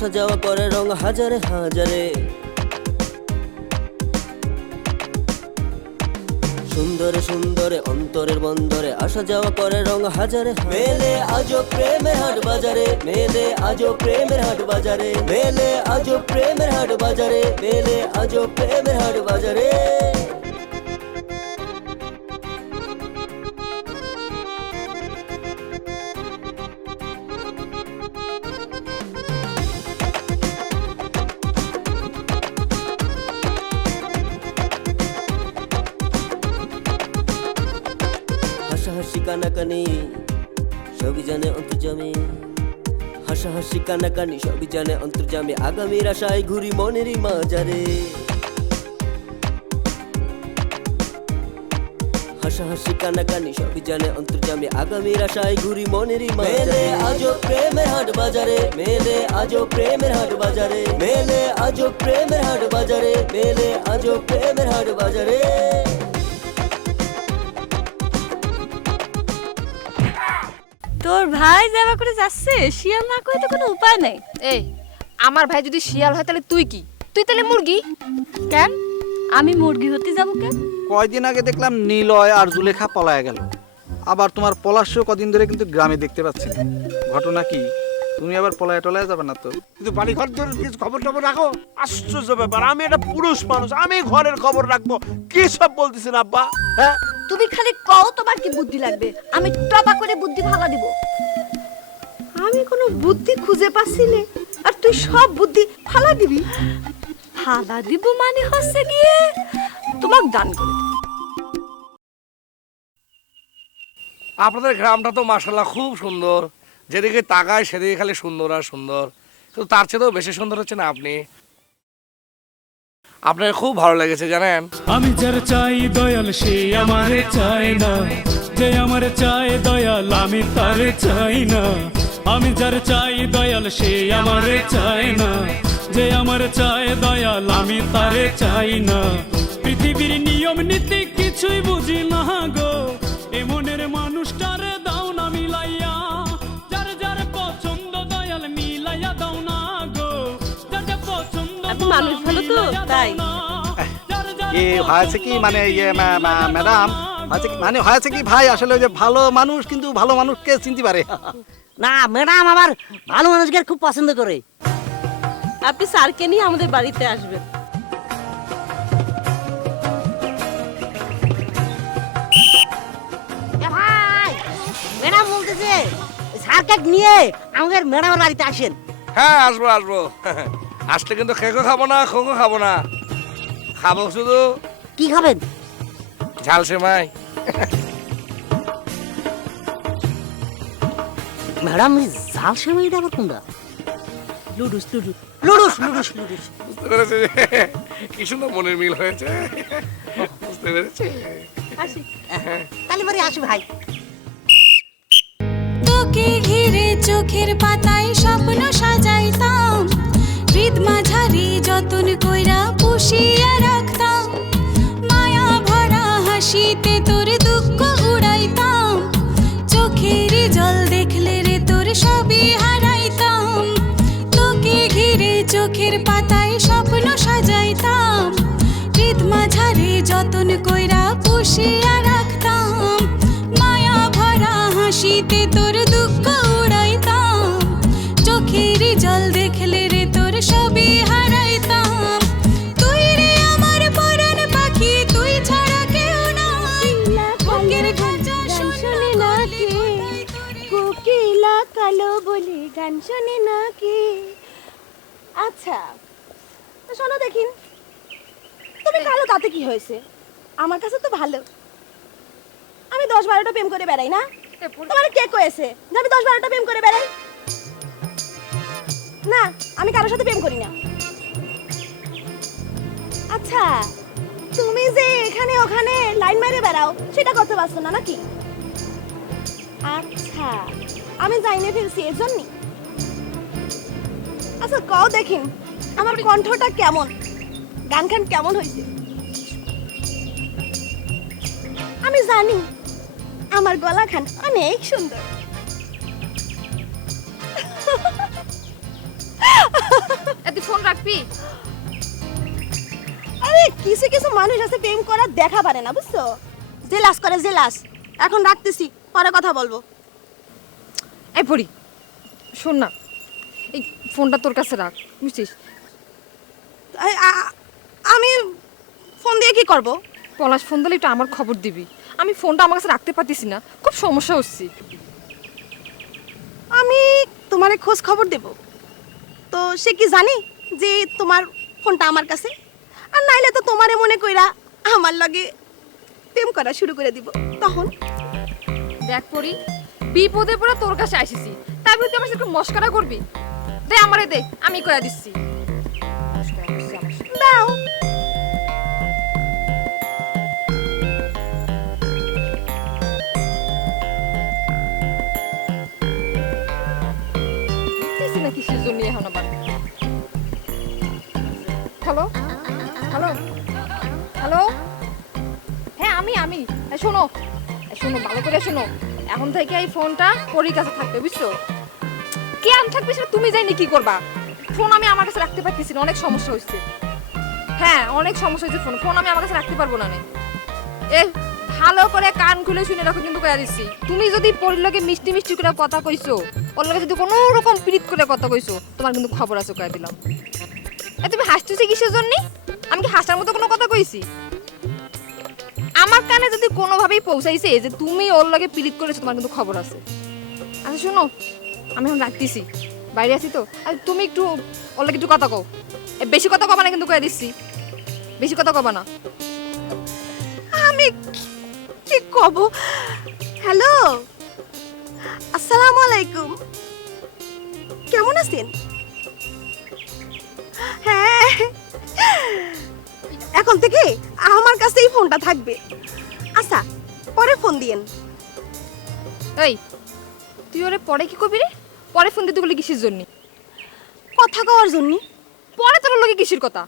আসা যাওয়া করে রং হাজারে হাজারে। সুন্দরে সুন্দরে অন্তরের বন্দরে আসা যাওয়া করে রং হাজারে মেলে আজো প্রেমের হাট বাজারে, মেলে আজো প্রেমের হাট বাজারে, মেলে আজো প্রেমের হাট বাজারে, মেলে আজো প্রেমের হাট বাজারে। কানাকানি, সবই জানে অন্তর্জামে। আগামীর আশায় ঘুরি মনেরই মাজারে হাসাহাসি কানাকানি, সবই জানে অন্তর্জামে। আগামীর আশায় ঘুরি মনেরই মেলে আজো প্রেমের হাট বাজারে। মেলে আজো প্রেমের হাট বাজারে। মেলে আজো প্রেমের হাট বাজারে। মেলে আজো প্রেমের হাট বাজারে। তোর ভাই যাবা করে যাচ্ছে শিয়াল না করে তো কোনো উপায় নেই। এই আমার ভাই যদি শিয়াল হয় তাহলে তুই কি? তুই তাহলে মুরগি? কেন? আমি মুরগি হতে যাব কেন? কয়দিন আগে দেখলাম নীলয় আর জুলেখা পলায় গেল। আবার তোমার পলাশ্য কদিন ধরে কিন্তু গ্রামে দেখতে পাচ্ছি না। ঘটনা কি? তুমি আবার পলায় টলায় যাবে না তো? কিন্তু বাড়ি ঘর ধরে কিছু খবর টবর রাখো? আশ্চর্য ব্যাপার আমি একটা পুরুষ মানুষ আমি ঘরের খবর রাখব। কি সব বলতেছেন আব্বা? হ্যাঁ? তুমি খালি কও তোমার কি বুদ্ধি লাগবে? আমি টপা করে বুদ্ধি ভালা দিব। আমি কোনো বুদ্ধি খুঁজে পাচ্ছি না। আর তুই সব বুদ্ধি ফালা দিবি। ফালা দিব মানে হচ্ছে গিয়ে তোমাক দান করে আপনাদের গ্রামটা তো মাসাল্লাহ খুব সুন্দর। যেদিকে তাকায় সেদিকে খালি সুন্দর আর সুন্দর। কিন্তু তার চেয়েও বেশি সুন্দর হচ্ছে না আপনি। আপনার খুব ভালো লেগেছে, জানেন? আমি যার চাই দয়াল, সে আমারে চাই না। যে আমার চায় দয়াল, আমি তারে চাই না। আমি যার চাই দয়াল, সে আমারে চায় না। যে আমার চায় দয়াল, আমি তারে চাই না। পৃথিবীর নিয়ম নীতি কিছুই বুঝি না গো। এমনের মানুষটারে তাই। এ হয়েছে কি মানে ইয়ে ম্যাডাম? হয়েছে কি মানে হয়েছে কি ভাই? আসলে যে ভালো মানুষ কিন্তু ভালো মানুষকে চিনতে পারে। না ম্যাডাম আমার ভালো মানুষকে খুব পছন্দ করে। আপনি স্যারকে নিয়ে আমাদের বাড়িতে আসবেন। ম্যাডাম বলতেছে স্যারকে নিয়ে আমাদের ম্যাডামের বাড়িতে আসেন। হ্যাঁ আসব আসব। আসলে কিন্তু খেকো খাব না খোকো খাব না। খাব শুধু। কি খাবেন? ঝাল সেমাই। ম্যাডাম এই জাল সেমাইটা আবার কোনটা? লুডুস লুডুস। লুডুস লুডুস লুডুস। বুঝতে পেরেছি। কি সুন্দর মনের মিল হয়েছে। বুঝতে পেরেছি। তাহলে বাড়ি আসি ভাই। তোকে ঘিরে চোখের পাতায় স্বপ্ন সাজাইতাম। মাঝারি, যতন কইরা রাখতাম। মায়া হাসিতে তোর দুঃখ চোখের জল দেখলে রে তোর হারাইতাম। ঘিরে চোখের পাতায় সাজাইতাম। হৃদ মাঝারি, যতন কইরা পুষিয়া রাখতাম। মায়া ভরা হাসিতে তোর দুঃখ কালো বলে গান শোনে নাকি? আচ্ছা তো শোনো দেখিন তুমি কালো তাতে কি হয়েছে? আমার কাছে তো ভালো। আমি দশ বারোটা প্রেম করে বেড়াই না? তোমার কে কয়েছে যে আমি দশ বারোটা প্রেম করে বেড়াই? না আমি কারোর সাথে প্রেম করি না। আচ্ছা তুমি যে এখানে ওখানে লাইন মেরে বেড়াও সেটা করতে পারছ না নাকি? আচ্ছা। আমি যাইনি ফেলছি এর জন্য আচ্ছা কও দেখিন আমার কণ্ঠটা কেমন? গান খান কেমন হয়েছে আমি জানি আমার গলা খান অনেক সুন্দর। তুই ফোন আরে কিছু কিছু মানুষ আছে প্রেম করা দেখা পারে না বুঝছ? জেলাস করে জেলাস। এখন রাখতেছি পরে কথা বলব। এই পড়ি। শোন না এই ফোনটা তোর কাছে রাখ বুঝছিস? আমি ফোন দিয়ে কি করব? পলাশ ফোন দিলে একটু আমার খবর দিবি। আমি ফোনটা আমার কাছে রাখতে পারতেছি না খুব সমস্যা হচ্ছে। আমি তোমারে খোঁজ খবর দেব। তো সে কি জানে যে তোমার ফোনটা আমার কাছে? আর নাইলে তো তোমারে মনে কইরা আমার লগে প্রেম করা শুরু করে দিব। তখন? দেখ পড়ি বিপদে পড়ে তোর কাছে আসিছি। তুই আমার সাথে মস্কারা করবি? দে আমারে দে, আমি কয়া দিচ্ছি। দাও। এখন হ্যালো? হ্যালো? হ্যালো? হ্যাঁ আমি আমি। শোনো। শোনো, ভালো করে শোনো। এখন থেকে এই ফোনটা পরীর কাছে থাকবে, বুঝছ? কে আন থাকবে সেটা তুমি জানি কি করবা। ফোন আমি আমার কাছে রাখতে পারতেছি না, অনেক সমস্যা হচ্ছে হ্যাঁ অনেক সমস্যা হচ্ছে ফোন ফোন আমি আমার কাছে রাখতে পারব না। এ, ভালো করে কান খুলে শুনে রাখো কিন্তু কয়া দিচ্ছি। তুমি যদি পরির লগে মিষ্টি মিষ্টি করে কথা কইছো, ওর লগে যদি কোনো রকম প্রীত করে কথা কইছো, তোমার কিন্তু খবর আছে কয়া দিলাম। এ, তুমি হাসতেছি কিসের জন্য? আমি কি হাসার মতো কোনো কথা কইছি? আমার কানে যদি কোনোভাবেই পৌঁছাইছে যে তুমি ওর লগে প্রীত করেছ, তোমার কিন্তু খবর আছে। আচ্ছা শোনো, আমি এখন রাখতেছি। বাইরে আছি তো। আর তুমি একটু ওর লগে একটু কথা কও। বেশি কথা কবা না কিন্তু কয়ে দিচ্ছি। বেশি কথা কবা না। আমি কি কব? হ্যালো? আসসালামু আলাইকুম। কেমন আছেন? হ্যাঁ। এখন থেকে আমার কাছেই ফোনটা থাকবে। আচ্ছা পরে ফোন দিয়েন। এই তুই ওরে পরে কি করবি রে? পরে ফোন দিতে বলি কিসের জন্য? কথা কওয়ার জন্য? পরে তোর লগে কিসের কথা?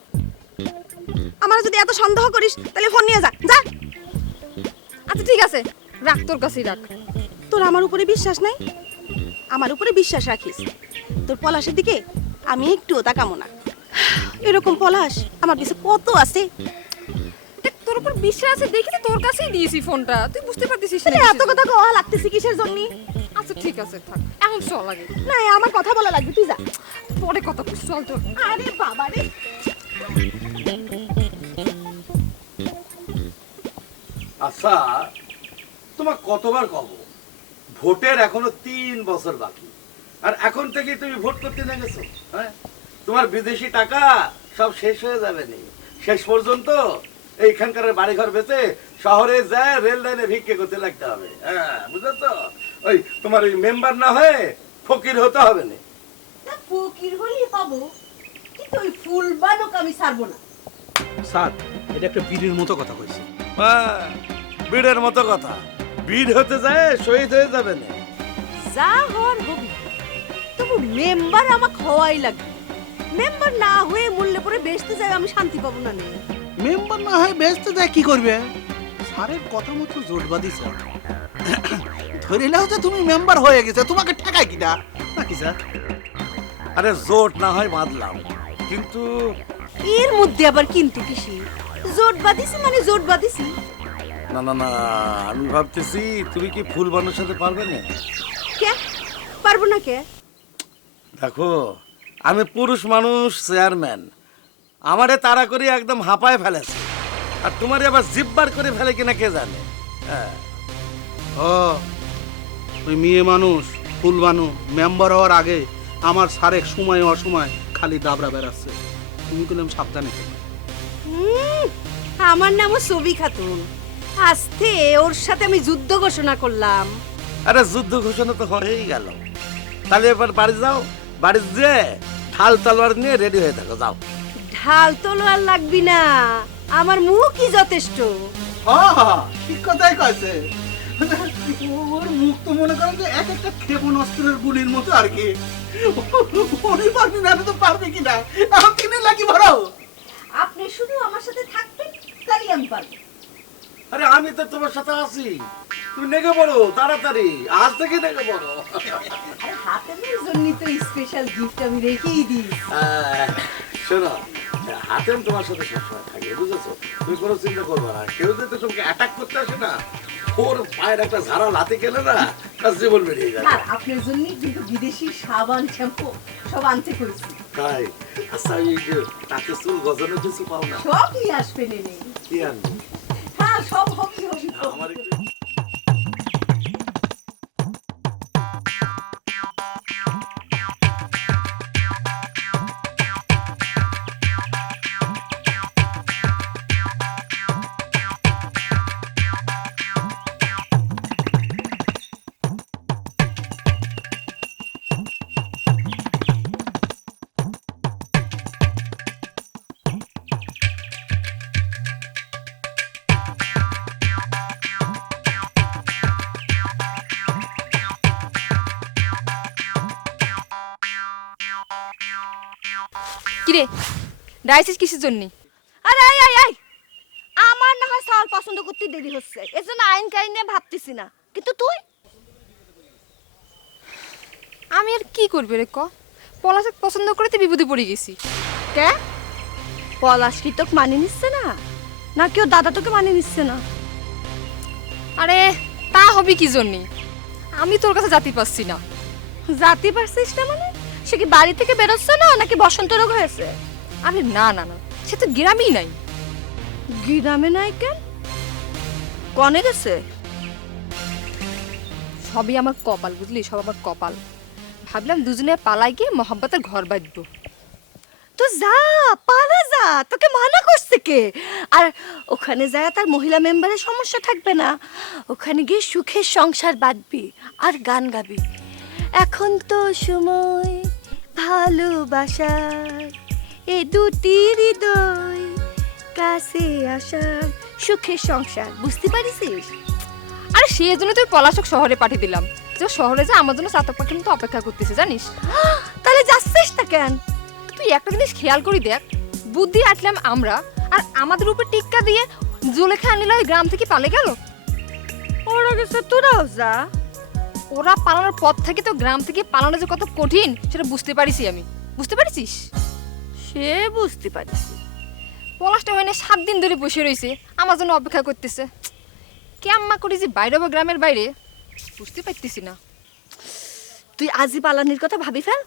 আমার যদি এত সন্দেহ করিস তাহলে ফোন নিয়ে যা যা। আচ্ছা ঠিক আছে রাখ তোর কাছেই রাখ। তোর আমার উপরে বিশ্বাস নাই? আমার উপরে বিশ্বাস রাখিস। তোর পলাশের দিকে আমি একটুও তাকামো না। এরকম পলাশ আমার কাছে কত আছে? তোর উপর বিশ্বাস আছে দেখি তো তোর কাছেই দিয়েছি ফোনটা। তুই বুঝতে পারতেছিস না এত কথা। কওয়া লাগতেছে কিসের জন্য? আচ্ছা ঠিক আছে থাক। এখন চল আগে। না আমার কথা বলা লাগবে তুই যা। পরে কথা বলিস চল তোর আরে বাবা রে। আচ্ছা তোমার কতবার কব? ভোটের এখনও তিন বছর বাকি। আর এখন থেকে তুমি ভোট করতে না গেছো হ্যাঁ? তোমার বিদেশি টাকা সব শেষ হয়ে যাবে নি। শেষ পর্যন্ত এইখানকার বাড়িঘর বেচে শহরে যায় রেল লাইনে ভিক্ষে করতে লাগতে হবে। হ্যাঁ বুঝলো তো ওই তোমার ওই মেম্বার না হয়ে ফকির হতে হবে না। ফকির হলি হব কিন্তু ওই ফুল আমি ছাড়বো না। স্যার এটা একটা বীরের মতো কথা কইছে। হ্যাঁ বীরের মতো কথা। বীর হতে যায় শহীদ হয়ে যাবে না। যা হওয়ার হবি তবু মেম্বার আমাকে হওয়াই লাগবে। মেম্বার না হয়ে মূল্যে পরে বেচতে যাই আমি শান্তি পাবো না নে। মেম্বার না হয় বেচতে যায় কি করবে? স্যারের কথা মতো জোটবাদি স্যার। ধরে নাও যে তুমি মেম্বার হয়ে গেছে তোমাকে ঠেকায় কিনা? নাকি স্যার? আরে জোট না হয় বাঁধলাম। কিন্তু এর মধ্যে আবার কিন্তু কিসি? জোট বাঁধিছি মানে জোট বাঁধিছি? না না না আমি ভাবতেছি তুমি কি ফুল বানানোর সাথে পারবে না? কে? পারব না কে? দেখো আমি পুরুষ মানুষ চেয়ারম্যান। আমারে তাড়া করে একদম হাঁপায় ফেলেছে। আর তোমারই আবার জিব্বার করে ফেলে কিনা কে জানে? হ্যাঁ। ও ওই মেয়ে মানুষ ফুল বানু মেম্বার হওয়ার আগে আমার সারেক সময় অসময় খালি দাবরা বেড়াচ্ছে। তুমি কিন্তু সাবধানে। থেকো। হুম, আমার নামও ছবি খাতুন। আস্তে ওর সাথে আমি যুদ্ধ ঘোষণা করলাম। আরে যুদ্ধ ঘোষণা তো হয়েই গেল। তাহলে এবার বাড়ি যাও বাড়ি যে ঠাল তলোয়ার নিয়ে রেডি হয়ে থাকো যাও। ঢাল তলোয়ার লাগবি না। আমার মুখই যথেষ্ট। হ্যাঁ ঠিক কথাই কয়েছে ওর মুখ তো মনে করেন যে এক একটা ক্ষেপণাস্ত্রের গুলির মতো আর কি। উনি পারবি না তো পারবে কিনা এখন কিনে লাগি বড়। আপনি শুধু আমার সাথে থাকবেন তাই আমি পারব। আরে আমি তো তোমার সাথে আছি। তুমি নেগে পড়ো তাড়াতাড়ি। আজ থেকে নেগে পড়ো। আর জন্য তো স্পেশাল গিফট আমি রেখেই দিই শোনো হাতেম তোমার সাথে সবসময় থাকে বুঝেছ? তুমি কোনো চিন্তা করবে না। কেউ যদি তোমাকে অ্যাটাক করতে আসে না ওর পায়ের একটা ঝাড়া লাতে গেলে না তার জীবন বেরিয়ে যাবে। আর আপনার জন্য কিন্তু বিদেশি সাবান শ্যাম্পু সব আনতে করেছি। তাই? আচ্ছা এই যে তাকে চুল গজানোর কিছু পাও না? সব নিয়ে আসবেন এনে কি আনব? হ্যাঁ সব হবে হবে। আমার একটু কিরে ডাইসিস কিসের জন্য? আরে আই আই আই আমার না হয় চাল পছন্দ করতে দেরি হচ্ছে। এজন্য আইন কাইন নিয়ে ভাবতেছি না। কিন্তু তুই? আমি আর কি করবে রে ক? পলাশক পছন্দ করে তো বিপদে পড়ে গেছি। কে? পলাশ কি তোকে মানিয়ে নিচ্ছে না? না কেউ দাদা তোকে মানিয়ে নিচ্ছে না? আরে তা হবে কি জন্যে? আমি তোর কাছে জাতি পাচ্ছি না। জাতি পারছিস না মানে? সে কি বাড়ি থেকে বেরোচ্ছে না নাকি বসন্ত রোগ হয়েছে? আরে না না না সে তো গ্রামেই নাই। গ্রামে নাই কেন? কনে গেছে? সবই আমার কপাল বুঝলি? সব আমার কপাল। ভাবলাম দুজনে পালাই গিয়ে মহাব্বতের ঘর বাঁধবো। তো যা পালা যা তোকে মানা করছে কে? আর ওখানে যায় তার মহিলা মেম্বারের সমস্যা থাকবে না। ওখানে গিয়ে সুখের সংসার বাঁধবি আর গান গাবি। এখন তো সময় ভালোবাসার। এ দুটি হৃদয় কাছে আসার সুখের সংসার বুঝতে পারিস আরে সেই জন্য তুই পলাশক শহরে পাঠিয়ে দিলাম। যে শহরে যা আমার জন্য চাতক পাখির মতো অপেক্ষা করতেছে জানিস? তাহলে যাচ্ছিস না কেন? তুই একটা জিনিস খেয়াল করি দেখ বুদ্ধি আটলাম আমরা আর আমাদের উপর টিক্কা দিয়ে জুলেখা আনিল ওই গ্রাম থেকে পালে গেল। ওরা গেছে তোরাও যা। ওরা পালানোর পথ থেকে তো গ্রাম থেকে পালানো যে কত কঠিন সেটা বুঝতে পারিছি আমি। বুঝতে পারছিস? সে বুঝতে পারছি। পলাশটা হয়নি সাত দিন ধরে বসে রয়েছে আমার জন্য অপেক্ষা করতেছে। কেম্মা করি যে বাইরে বা গ্রামের বাইরে বুঝতে পারতেছি না। তুই আজই পালানির কথা ভাবি ফেল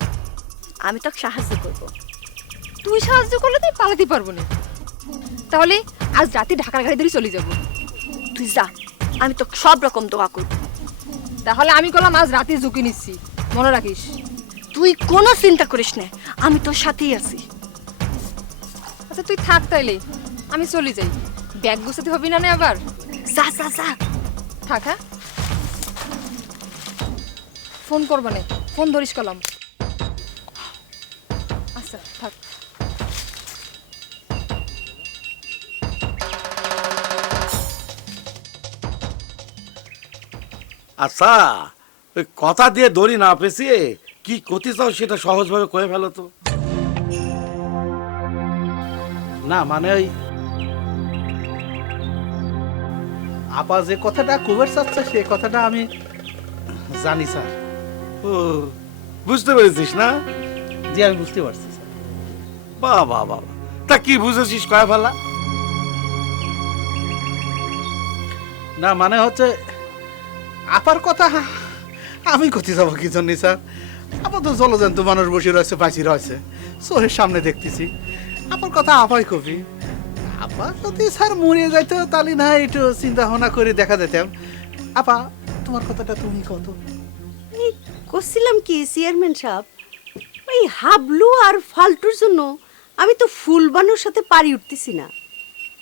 আমি তোকে সাহায্য করব। তুই সাহায্য করলে তুই পালাতে পারব না। তাহলে আজ রাতে ঢাকার গাড়ি ধরে চলে যাব। তুই যা আমি তোকে সব রকম দোয়া করব। তাহলে আমি করলাম আজ রাতে ঝুঁকি নিচ্ছি। মনে রাখিস। তুই কোনো চিন্তা করিস না আমি তোর সাথেই আছি। আচ্ছা তুই থাক তাইলে আমি চলে যাই। ব্যাগ গুছাতে হবি না না আবার? যা যা যা। থাক হ্যাঁ? ফোন করব না ফোন ধরিস কলাম। আচ্ছা ওই কথা দিয়ে দড়ি না পেঁচিয়ে কি করতে চাও সেটা সহজভাবে কয়ে ফেলো তো। না মানে ওই আপা যে কথাটা কুবের চাচ্ছে সে কথাটা আমি জানি স্যার। ও বুঝতে পেরেছিস না? জি আমি বুঝতে পারছি স্যার। বাহ বাহ বাহ। তা কি বুঝেছিস কয়ে ফেলা? না মানে হচ্ছে আপার কথা, আমি কথি যাব কি জন্য, স্যার? আপা তো জলজন্ত মানুষ বসে রয়েছে, বাঁচি রয়েছে। চোখের সামনে দেখতেছি। আপার কথা আপাই কবি। আপা যদি, স্যার মরে যাইতো, তাহলে না একটু চিন্তা ভাবনা করে দেখা যেতাম। আপা, তোমার কথাটা তুমি কত? করছিলাম কি, চেয়ারম্যান সাহেব? ওই হাবলু আর ফালটুর জন্য আমি তো ফুলবানোর সাথে পারি উঠতেছি না।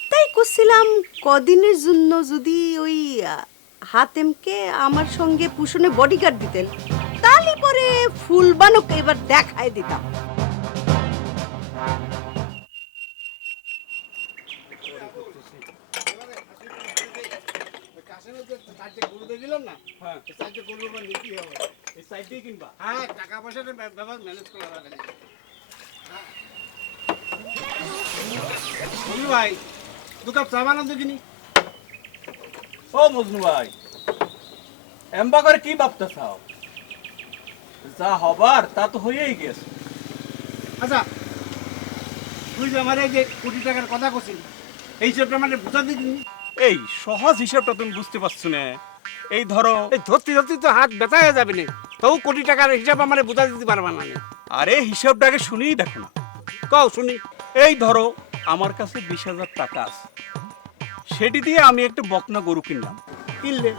তাই করছিলাম কদিনের জন্য যদি ওই হাতেমকে আমার সঙ্গে পুষণে বডিগার্ড দিতেন তাহলে পরে ফুলবানোকে এবার দেখায় দিতাম। ভাই, দু কাপ চা বানান দেখিনি? ও মজনু ভাই এম্বা করে কি ভাবতে চাও যা হবার তা তো হয়েই গেছে। আচ্ছা তুই যে আমার যে কোটি টাকার কথা করছিস এই হিসেবটা মানে বুঝা দিবি এই সহজ হিসাবটা তুমি বুঝতে পারছ না। এই ধরো এই ধরতে ধরতে তো হাত ব্যথা হয়ে যাবে না। তবু কোটি টাকার হিসাব আমার বুঝা দিতে পারবা না। আরে হিসাবটাকে শুনেই দেখো না। কও শুনি। এই ধরো আমার কাছে বিশ হাজার টাকা আছে। সেটি দিয়ে আমি একটা বকনা গরু কিনলাম। কিনলে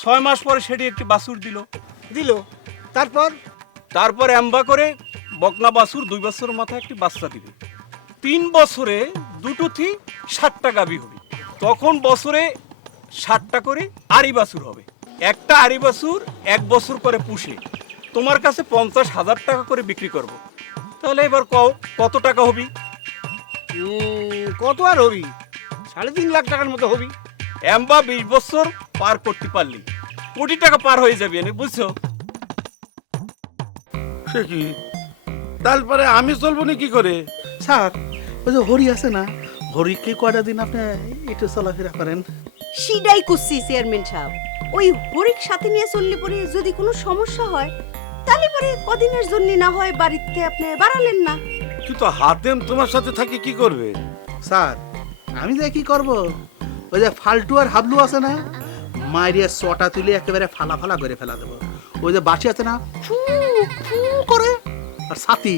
ছয় মাস পরে সেটি একটি বাছুর দিল। দিল। তারপর? তারপর এম্বা করে বকনা বাছুর দুই বছরের মাথায় একটি বাচ্চা দিবে তিন বছরে দুটো থি ষাটটা গাবি হবে। তখন বছরে ষাটটা করে আড়ি বাছুর হবে। একটা আড়ি বাছুর এক বছর করে পুষে তোমার কাছে পঞ্চাশ হাজার টাকা করে বিক্রি করব। তাহলে এবার কত টাকা হবি? কত আর হবি? সাড়ে তিন লাখ টাকার মতো হবি। এম্বা বিশ বছর পার করতে পারলি। কোটি টাকা পার হয়ে যাবে এনে বুঝছ? সে কি? তারপরে আমি চলবো না কি করে? স্যার ওই যে হরি আছে না হরিকে কয়টা দিন আপনি একটু চলাফেরা করেন? সিডাই করছি চেয়ারম্যান সাহেব। ওই হরিক সাথে নিয়ে চললে পরে যদি কোনো সমস্যা হয় তাহলে পরে কদিনের জন্য না হয় বাড়িতে আপনি বাড়ালেন না। কিন্তু হাতেম তোমার সাথে থাকি কি করবে? স্যার আমি যে কি করব? ওই যে ফালটু আর হাবলু আছে না মায়ের চটা তুলে একেবারে ফালা ফালা করে ফেলা দেবো। ওই যে বাসি আছে না ফু ফু করে আর সাথী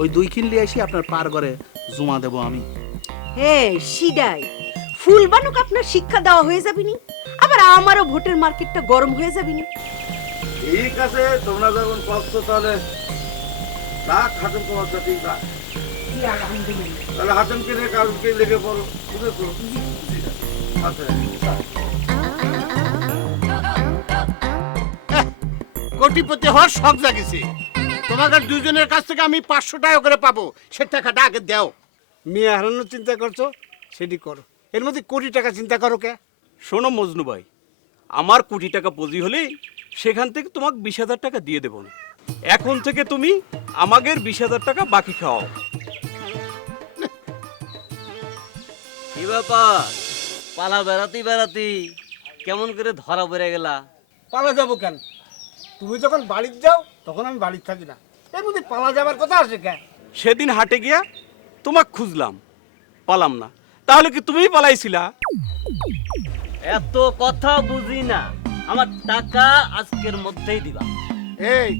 ওই দুই কিনলে এসে আপনার পার করে জমা দেবো আমি। হ্যাঁ সিডাই ফুল বানুক আপনার শিক্ষা দেওয়া হয়ে যাবেনি আবার আমারও ভোটের মার্কেটটা গরম হয়ে যাবেনি। ঠিক আছে তোমরা যখন করছ তাহলে রাখ হাতেম তোমার সাথে রাখ। তাহলে নিয়ে কালকে লেগে পড়ো বুঝেছ? আচ্ছা। কোটিপতি হওয়ার শখ জাগিছে। তোমাদের দুজনের কাছ থেকে আমি পাঁচশো টাকা করে পাবো। সে টাকাটা আগে দাও। মেয়ে হারানোর চিন্তা করছ? সেটি করো। এর মধ্যে কোটি টাকা চিন্তা করো কে? শোনো মজনু ভাই আমার কোটি টাকা পুঁজি হলে সেখান থেকে তোমাকে বিশ হাজার টাকা দিয়ে দেবো। না এখন থেকে তুমি আমাদের বিশ হাজার টাকা বাকি খাওয়াও। কি ব্যাপার? পালা বেড়াতে বেড়াতে কেমন করে ধরা পড়ে গেলা? পালা যাব কেন? তুমি যখন বাড়িতে যাও তখন আমি বাড়িতে থাকি না। এর মধ্যে পালা যাবার কথা আছে কে? সেদিন হাটে গিয়া তোমাক খুঁজলাম পালাম না। তাহলে কি তুমিই পালাইছিলা? এত কথা বুঝি না। আমার টাকা আজকের মধ্যেই দিবা। এই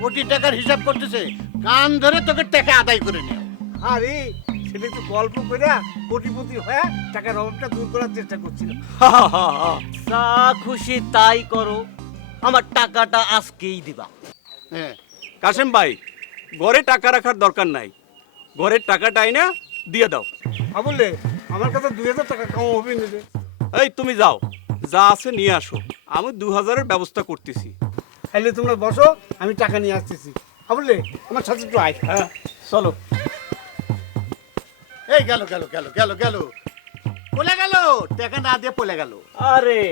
কোটি টাকার হিসাব করতেছে। কান ধরে তোকে টাকা আদায় করে নিও। আরে সেটা একটু গল্প করে কোটিপতি হয়ে টাকার অভাবটা দূর করার চেষ্টা করছিল। যা খুশি তাই করো। আমার টাকাটা আজকেই দিবা। হ্যাঁ কাশেম ভাই ঘরে টাকা রাখার দরকার নাই। ঘরের টাকাটাই না দিয়ে দাও। বললে আমার কাছে দুই হাজার টাকা কম হবে না রে। এই তুমি যাও। যা আছে নিয়ে আসো। আমি দু হাজারের ব্যবস্থা করতেছি। তাহলে তোমরা বসো আমি টাকা নিয়ে আসতেছি। বললে আমার সাথে একটু আয়। হ্যাঁ চলো। এই গেল গেল গেল গেল গেল। পলে গেল টাকা না দিয়ে পলে গেল। আরে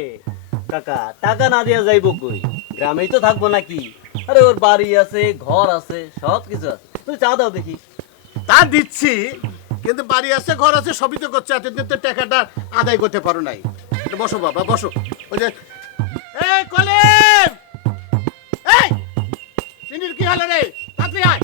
কাকা টাকা না দিয়া যাইব কই? গ্রামেই তো থাকব নাকি? আরে ওর বাড়ি আছে ঘর আছে সব কিছু আছে। তুই চা দাও দেখি। তা দিচ্ছি কিন্তু বাড়ি আছে ঘর আছে সবই তো করছে। এতদিন তো টাকাটা আদায় করতে পারো নাই। বসো বাবা বসো। ওই যে এই কলেম! এই চিনির কি হলো রে? তাড়াতাড়ি আয়।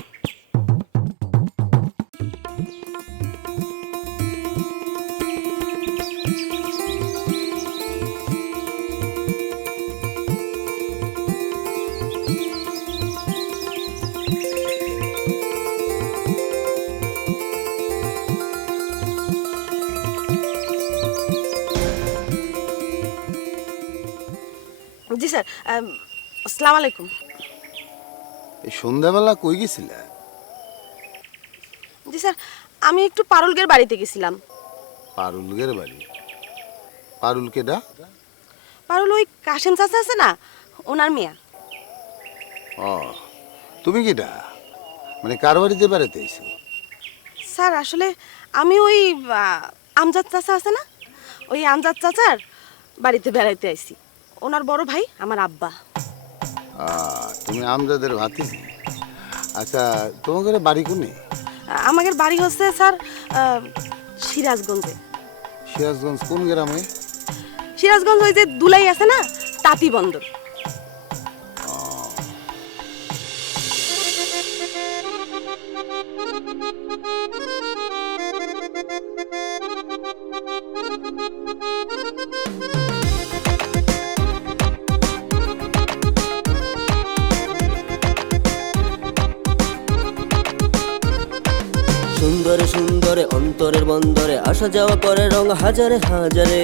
আসসালামু আলাইকুম। এই সন্ধ্যাবেলা কই গেছিলে? জি স্যার আমি একটু পারুলগের বাড়িতে গেছিলাম। পারুলগের বাড়ি? পারুল কেডা? পারুল ওই কাশেম চাচা আছে না ওনার মেয়া। ও তুমি কেডা? মানে কার বাড়িতে বেড়াতে এসো স্যার আসলে আমি ওই আহ, আমজাদ চাচা আছে না ওই আমজাদ চাচার বাড়িতে বেড়াইতে আইছি। ওনার বড় ভাই আমার আব্বা। তুমি আমজাদের ভাতি? আচ্ছা তোমাদের বাড়ি কোনে? আমাদের বাড়ি হচ্ছে স্যার সিরাজগঞ্জে। সিরাজগঞ্জ কোন গ্রামে? সিরাজগঞ্জ ওই যে দুলাই আছে না তাঁতি বন্দর। বন্দরে আসা যাওয়া করে রং হাজারে হাজারে।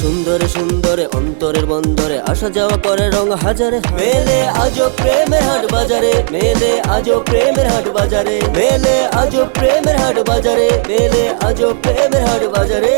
সুন্দরে সুন্দরে অন্তরের বন্দরে আসা যাওয়া করে রং হাজারে মেলে আজো প্রেমের হাট বাজারে, মেলে আজো প্রেমের হাট বাজারে, মেলে আজো প্রেমের হাট বাজারে, মেলে আজো প্রেমের হাট বাজারে।